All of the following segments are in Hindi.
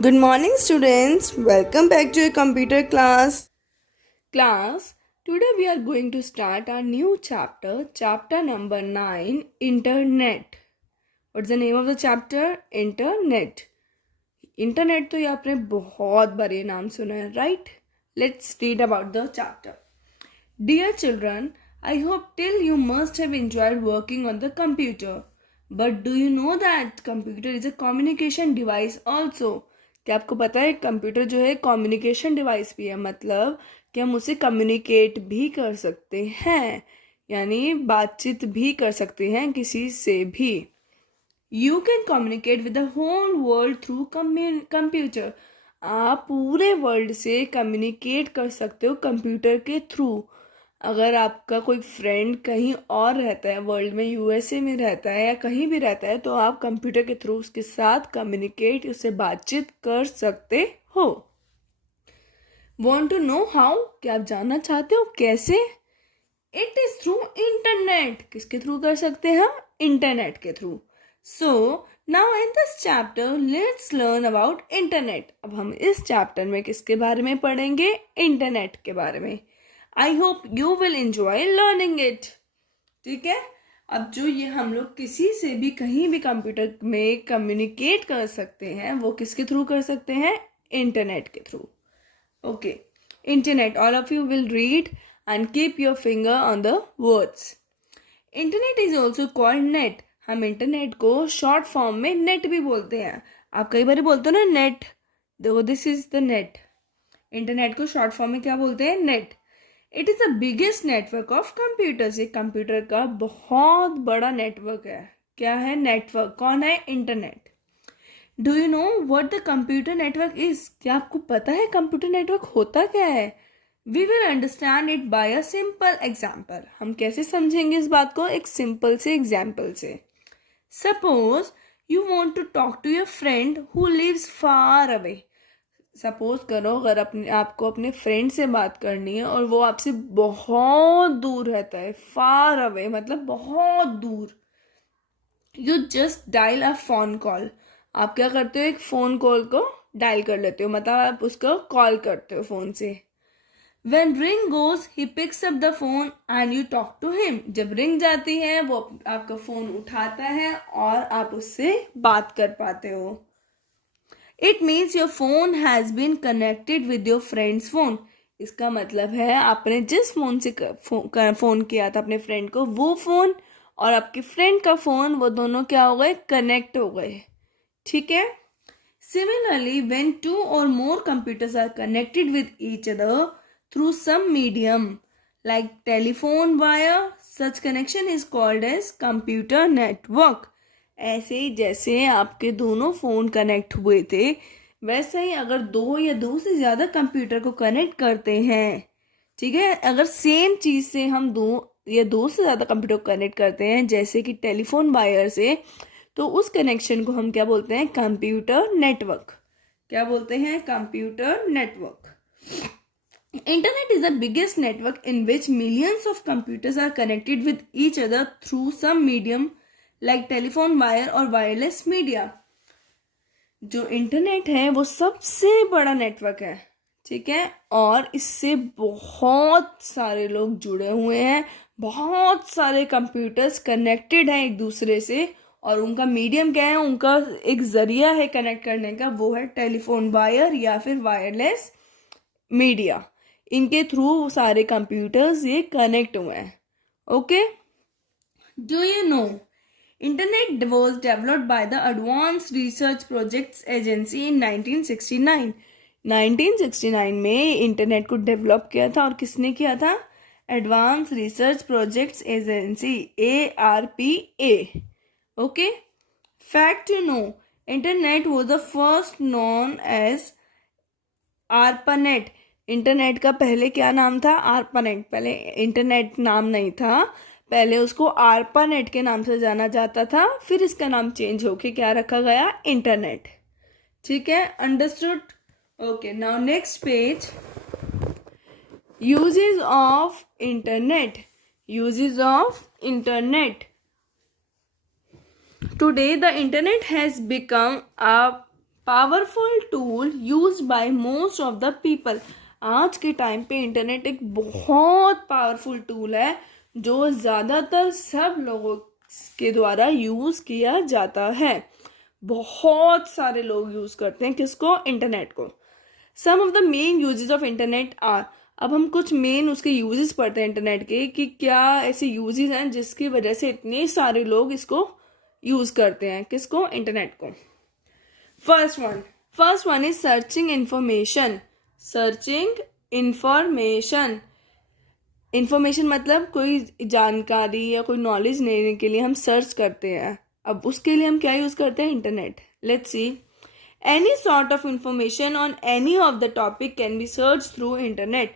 Good morning, students. Welcome back to your computer class. Today we are going to start our new chapter number 9, Internet. What's the name of the chapter? Internet. Internet तो ये आपने बहुत बार ये नाम सुना है, right? Let's read about the chapter. Dear children, I hope till you must have enjoyed working on the computer. But do you know that computer is a communication device also? क्या आपको पता है कंप्यूटर जो है कम्युनिकेशन डिवाइस भी है, मतलब कि हम उसे कम्युनिकेट भी कर सकते हैं, यानी बातचीत भी कर सकते हैं किसी से भी. You can communicate with the whole world through computer. आप पूरे वर्ल्ड से कम्युनिकेट कर सकते हो कंप्यूटर के थ्रू. अगर आपका कोई फ्रेंड कहीं और रहता है वर्ल्ड में, यूएसए में रहता है या कहीं भी रहता है, तो आप कंप्यूटर के थ्रू उसके साथ कम्युनिकेट, उससे बातचीत कर सकते हो. Want to know how? क्या आप जानना चाहते हो कैसे? It is through internet. किसके थ्रू कर सकते हैं हम? इंटरनेट के through. So now in this chapter let's learn about internet. अब हम इस चैप्टर में किसके बारे में पढ़ेंगे? इंटरनेट के बारे में. I hope you will enjoy learning it. ठीक है. अब जो ये हम लोग किसी से भी कहीं भी कंप्यूटर में कम्युनिकेट कर सकते हैं, वो किसके थ्रू कर सकते हैं? इंटरनेट के through. Okay. Internet. All of you will read and keep your finger on the words. Internet is also called net. हम इंटरनेट को शॉर्ट फॉर्म में नेट भी बोलते हैं. आप कई बार बोलते हो ना नेट. देखो, this is the net. Internet को शॉर्ट फॉर्म में क्या बोलते हैं? Net. It is the biggest network of computers. ये कंप्यूटर का बहुत बड़ा नेटवर्क है. क्या है? नेटवर्क. कौन है? Internet. Do you know what the computer network is? क्या आपको पता है कंप्यूटर नेटवर्क होता क्या है? We will understand it by a simple example. हम कैसे समझेंगे इस बात को? एक सिंपल से एग्जाम्पल से. Suppose you want to talk to your friend who lives far away. Suppose करो अगर आपको अपने फ्रेंड से बात करनी है और वो आपसे बहुत दूर रहता है. फार अवे मतलब बहुत दूर. You just dial a phone call. आप क्या करते हो? एक फोन कॉल को डायल कर लेते हो, मतलब आप उसको कॉल करते हो फोन से. When ring goes, he picks up the phone and you talk to him. जब रिंग जाती है वो आपका फोन उठाता है और आप उससे बात कर पाते हो. It means your phone has been connected with your friend's phone. इसका मतलब है आपने जिस फोन से फोन किया था अपने फ्रेंड को, वो फोन और आपके फ्रेंड का फोन, वो दोनों क्या हो गए? कनेक्ट हो गए. ठीक है. Similarly, when two or more computers are connected with each other through some medium like telephone wire, such connection is called as computer network. ऐसे ही जैसे आपके दोनों फोन कनेक्ट हुए थे, वैसे ही अगर दो या दो से ज्यादा कंप्यूटर को कनेक्ट करते हैं, ठीक है, अगर सेम चीज से हम दो या दो से ज्यादा कंप्यूटर को कनेक्ट करते हैं, जैसे कि टेलीफोन वायर से, तो उस कनेक्शन को हम क्या बोलते हैं? Computer network. क्या बोलते हैं? Computer network. Internet is the biggest network in which millions of computers are connected with each other through some medium like telephone wire or wireless media. जो इंटरनेट है वो सबसे बड़ा नेटवर्क है. ठीक है. और इससे बहुत सारे लोग जुड़े हुए हैं, बहुत सारे कंप्यूटर्स कनेक्टेड हैं एक दूसरे से, और उनका मीडियम क्या है? उनका एक जरिया है कनेक्ट करने का, वो है टेलीफोन वायर या फिर वायरलेस मीडिया. इनके थ्रू सारे कंप्यूटर्स ये कनेक्ट हुए हैं. Okay. Do you know internet was developed by the advanced research projects agency in 1969. 1969 में इंटरनेट को डेवलप किया था, और किसने किया था? Advance research projects agency, ARPA. Okay. Fact you know internet was the first known as ARPANET. Internet का पहले क्या नाम था? ARPANET. पहले इंटरनेट नाम नहीं था, पहले उसको ARPANET के नाम से जाना जाता था, फिर इसका नाम चेंज होके क्या रखा गया? इंटरनेट. ठीक है. Understood? Okay. Now next page. Uses of internet. Uses of internet. Today, the internet has become a powerful tool used by most of the people. आज के टाइम पे इंटरनेट एक बहुत पावरफुल टूल है जो ज़्यादातर सब लोगों के द्वारा यूज़ किया जाता है। बहुत सारे लोग यूज़ करते हैं किसको? इंटरनेट को। Some of the main uses of internet are, अब हम कुछ मेन उसके यूजेस पढ़ते हैं इंटरनेट के कि क्या ऐसे यूजेस हैं जिसकी वजह से इतने सारे लोग इसको यूज़ करते हैं, किसको? इंटरनेट को। First one is searching information. Searching information, information मतलब कोई जानकारी या कोई नॉलेज लेने के लिए हम सर्च करते हैं। अब उसके लिए हम क्या यूज़ करते हैं? Internet. Let's see, any sort of information on any of the topic can be search through internet.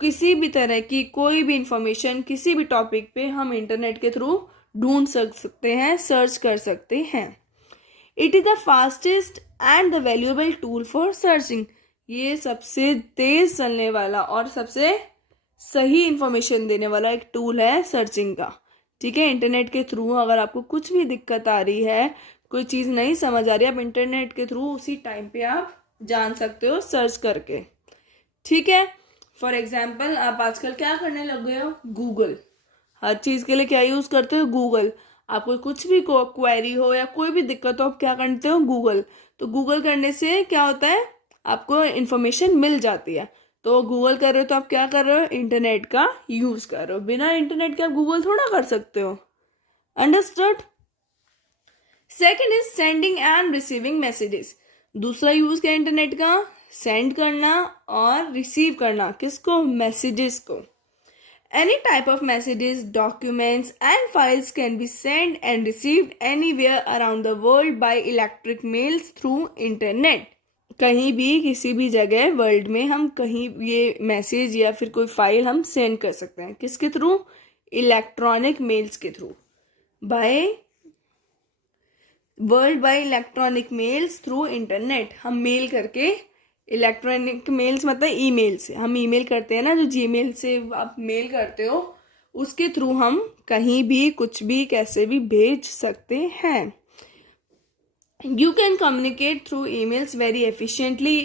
किसी भी तरह की कोई भी इंफॉर्मेशन किसी भी टॉपिक पे हम इंटरनेट के थ्रू ढूंढ सकते हैं, सर्च कर सकते हैं। It is the fastest and the valuable tool for searching. ये सबसे तेज चलने वाला और सबसे सही इंफॉर्मेशन देने वाला एक टूल है सर्चिंग का। ठीक है, इंटरनेट के थ्रू अगर आपको कुछ भी दिक्कत आ रही है, कोई चीज़ नहीं समझ आ रही है, आप इंटरनेट के थ्रू उसी टाइम पे आप जान सकते हो सर्च करके। ठीक है, फॉर एग्जाम्पल आप आजकल क्या करने लग गए हो? गूगल। हर चीज़ के लिए क्या यूज़ करते हो? गूगल। आपको कुछ भी क्वेरी हो या कोई भी दिक्कत हो, आप क्या करते हो? गूगल। तो गूगल करने से क्या होता है? आपको इन्फॉर्मेशन मिल जाती है। तो गूगल कर रहे हो तो आप क्या कर रहे हो? इंटरनेट का यूज़ कर रहे हो। बिना इंटरनेट के आप गूगल थोड़ा कर सकते हो। Understood? Second is sending and receiving messages. दूसरा यूज क्या इंटरनेट का? सेंड करना और रिसीव करना। किसको? मैसेजेस को। Any type of messages, documents and files can be send and received anywhere around the world by electric mails through internet. कहीं भी किसी भी जगह वर्ल्ड में हम कहीं ये मैसेज या फिर कोई फाइल हम सेंड कर सकते हैं। किसके थ्रू? इलेक्ट्रॉनिक मेल्स के through. By world by electronic mails through internet. हम मेल करके, इलेक्ट्रॉनिक मेल्स मतलब ईमेल से, हम ईमेल करते हैं ना, जो जीमेल से आप मेल करते हो, उसके थ्रू हम कहीं भी कुछ भी कैसे भी भेज सकते हैं। You can communicate through emails very efficiently,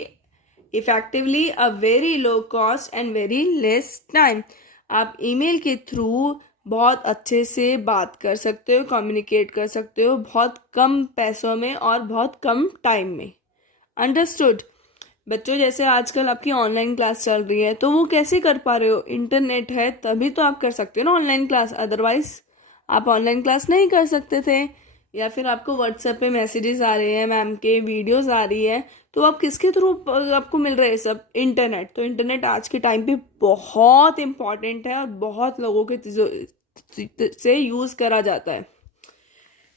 effectively, a very low cost and very less time. आप ईमेल के थ्रू बहुत अच्छे से बात कर सकते हो, कम्युनिकेट कर सकते हो बहुत कम पैसों में और बहुत कम टाइम में। अंडरस्टूड? बच्चों, जैसे आजकल आपकी ऑनलाइन क्लास चल रही है तो वो कैसे कर पा रहे हो? इंटरनेट है तभी तो आप कर सकते हो ना ऑनलाइन क्लास, अदरवाइज आप ऑनलाइन क्लास नहीं कर सकते थे। या फिर आपको व्हाट्सएप पे मैसेजेस आ रहे हैं, मैम के वीडियोस आ रही है, तो आप किसके थ्रू आपको मिल रहे हैं सब? इंटरनेट। तो इंटरनेट आज के टाइम पे बहुत इम्पॉर्टेंट है और बहुत लोगों के से यूज़ करा जाता है।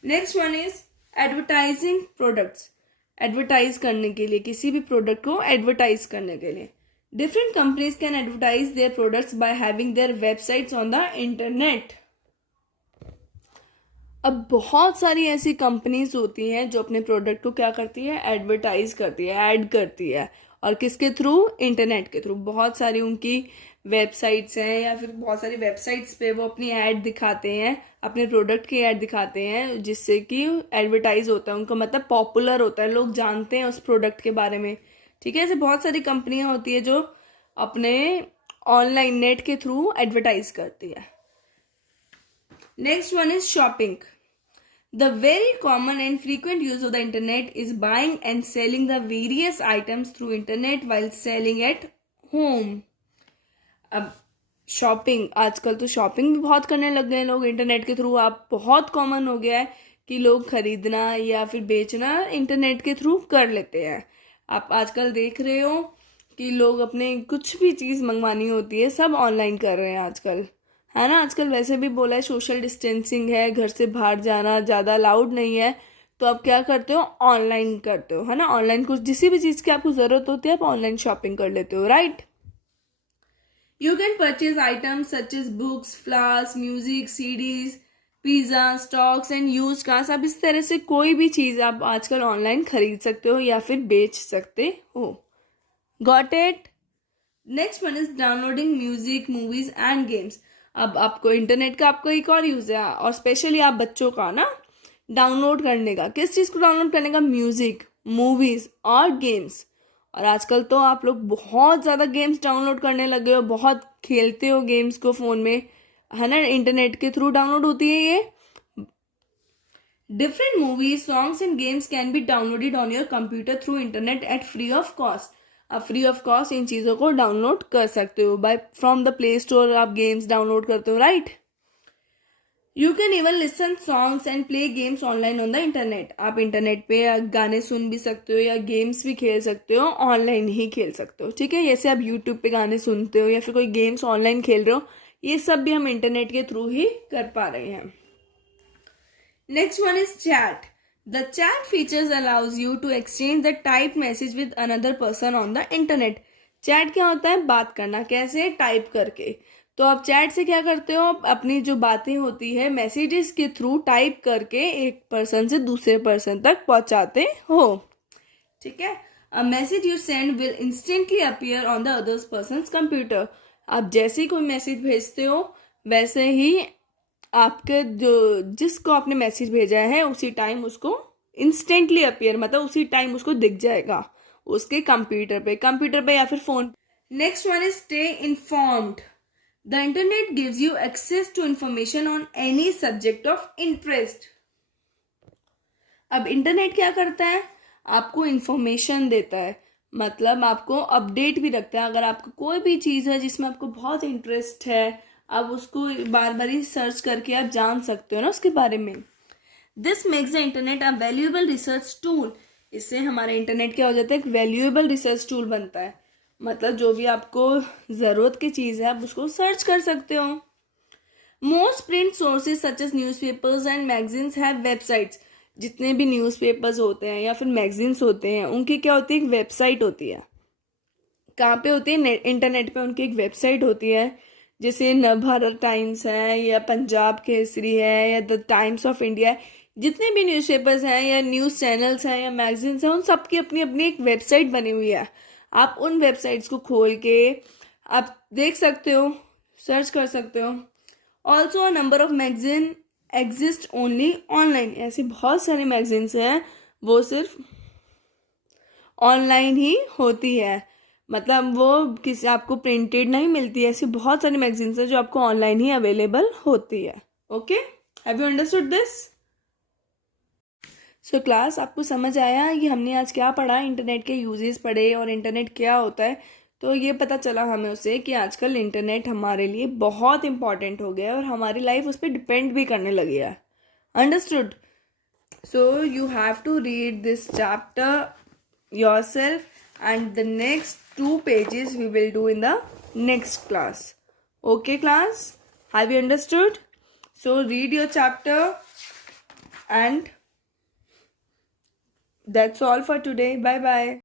Next one is advertising products. Advertise करने के लिए, किसी भी प्रोडक्ट को एडवर्टाइज करने के लिए, different companies can advertise their products by having their websites on the internet. अब बहुत सारी ऐसी कंपनीज होती हैं जो अपने प्रोडक्ट को क्या करती है? एडवर्टाइज करती है, ऐड करती है। और किसके थ्रू? इंटरनेट के थ्रू। बहुत सारी उनकी वेबसाइट्स हैं या फिर बहुत सारी वेबसाइट्स पे वो अपनी ऐड दिखाते हैं, अपने प्रोडक्ट की ऐड दिखाते हैं, जिससे कि एडवर्टाइज होता है उनका, मतलब पॉपुलर होता है, लोग जानते हैं उस प्रोडक्ट के बारे में। ठीक है, ऐसे बहुत सारी कंपनियां होती है जो अपने ऑनलाइन नेट के थ्रू एडवर्टाइज करती है। Next one is shopping. The very common and frequent use of the internet is buying and selling the various items through internet while selling at home. अब शॉपिंग, आजकल तो शॉपिंग भी बहुत करने लग गए हैं लोग इंटरनेट के थ्रू। आप बहुत कॉमन हो गया है कि लोग खरीदना या फिर बेचना इंटरनेट के थ्रू कर लेते हैं। आप आजकल देख रहे हो कि लोग अपने कुछ भी चीज़ मंगवानी होती है सब ऑनलाइन कर रहे हैं आजकल, है ना। आजकल वैसे भी बोला है सोशल डिस्टेंसिंग है, घर से बाहर जाना ज़्यादा अलाउड नहीं है, तो आप क्या करते हो? ऑनलाइन करते हो, है ना। ऑनलाइन कुछ जिस भी चीज़ की आपको ज़रूरत होती है आप ऑनलाइन शॉपिंग कर लेते हो, right. You can purchase items such as books, flowers, music, CDs, pizza, stocks and used cars. आप इस तरह से कोई भी चीज़ आप आजकल ऑनलाइन खरीद सकते हो या फिर बेच सकते हो। Got it? Next one is downloading music, movies and games. अब आपको इंटरनेट का आपको एक और यूज़ है, और स्पेशली आप बच्चों का ना, डाउनलोड करने का। किस चीज़ को डाउनलोड करने का? म्यूज़िक। मूवीज और गेम्स। और आजकल तो आप लोग बहुत ज़्यादा गेम्स डाउनलोड करने लगे हो, बहुत खेलते हो गेम्स को फ़ोन में, है ना, इंटरनेट के थ्रू डाउनलोड होती है ये। Different movies, songs and games can be downloaded on your computer through internet at free of cost. आप फ्री ऑफ कॉस्ट इन चीज़ों को डाउनलोड कर सकते हो by from the play store. आप गेम्स डाउनलोड करते हो, right. You can even listen songs and play games online on the internet. आप इंटरनेट पे गाने सुन भी सकते हो या गेम्स भी खेल सकते हो, ऑनलाइन ही खेल सकते हो, ठीक है। जैसे आप यूट्यूब पे गाने सुनते हो या फिर कोई गेम्स ऑनलाइन खेल रहे हो, ये सब भी हम इंटरनेट के थ्रू ही कर पा रहे हैं। Next one is chat. The chat features allows you to exchange the type message with another person on the internet. Chat क्या होता है? बात करना। कैसे? टाइप करके। तो आप चैट से क्या करते हो? अपनी जो बातें होती है मैसेजेस के थ्रू टाइप करके एक पर्सन से दूसरे पर्सन तक पहुंचाते हो, ठीक है। A message you send will instantly appear on the others person computer. आप जैसे ही कोई मैसेज भेजते हो वैसे ही आपके जो जिसको आपने मैसेज भेजा है उसी टाइम उसको इंस्टेंटली अपीयर, मतलब उसी टाइम उसको दिख जाएगा उसके कंप्यूटर पे या फिर phone. Next one is stay informed. The internet gives you access to information on any subject of interest. अब इंटरनेट क्या करता है? आपको इंफॉर्मेशन देता है, मतलब आपको अपडेट भी रखता है। अगर आपको कोई भी चीज़ है जिसमें आपको बहुत इंटरेस्ट है, आप उसको बार बार ही सर्च करके आप जान सकते हो ना उसके बारे में। This makes the internet a valuable research tool. इससे हमारा इंटरनेट क्या हो जाता है? एक वैल्यूएबल रिसर्च टूल बनता है, मतलब जो भी आपको ज़रूरत की चीज़ है आप उसको सर्च कर सकते हो। Most print sources such as newspapers and magazines have websites. जितने भी न्यूज़पेपर्स होते हैं या फिर मैगजीन्स होते हैं उनकी क्या होती है? एक वेबसाइट होती है। कहाँ पे होती है? इंटरनेट पे उनकी एक वेबसाइट होती है। जैसे नवभारत टाइम्स है या पंजाब केसरी है या द टाइम्स ऑफ इंडिया है, जितने भी न्यूज़पेपर्स हैं या न्यूज़ चैनल्स हैं या मैगजीन्स हैं, उन सबकी अपनी अपनी एक वेबसाइट बनी हुई है। आप उन वेबसाइट्स को खोल के आप देख सकते हो, सर्च कर सकते हो। Also a number of magazine exist only online. ऐसी बहुत सारी मैगजीन्स हैं वो सिर्फ ऑनलाइन ही होती है, मतलब वो किसी आपको प्रिंटेड नहीं मिलती है। ऐसी बहुत सारी मैगजीन्स हैं जो आपको ऑनलाइन ही अवेलेबल होती है। Okay, have you understood this? So class, आपको समझ आया कि हमने आज क्या पढ़ा? इंटरनेट के यूजेस पढ़े और इंटरनेट क्या होता है। तो ये पता चला हमें उससे कि आजकल इंटरनेट हमारे लिए बहुत इंपॉर्टेंट हो गया है और हमारी लाइफ उस पर डिपेंड भी करने लगी है। Understood? So you have to read this chapter yourself and the next 2 pages we will do in the next class. Okay class, have you understood? So read your chapter and that's all for today. Bye bye.